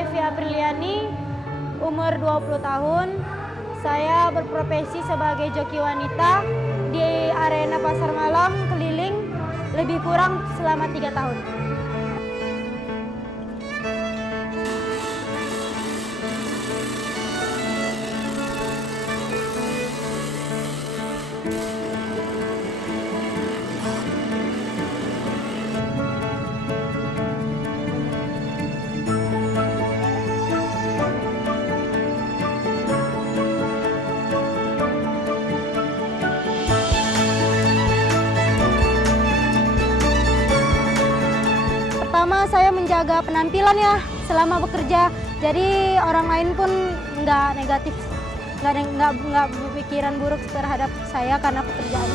Devi Apriliani, umur 20 tahun. Saya berprofesi sebagai joki wanita di arena pasar malam keliling lebih kurang selama 3 tahun. Pertama, saya menjaga penampilan ya selama bekerja, jadi orang lain pun nggak negatif, nggak berpikiran buruk terhadap saya karena pekerjaan.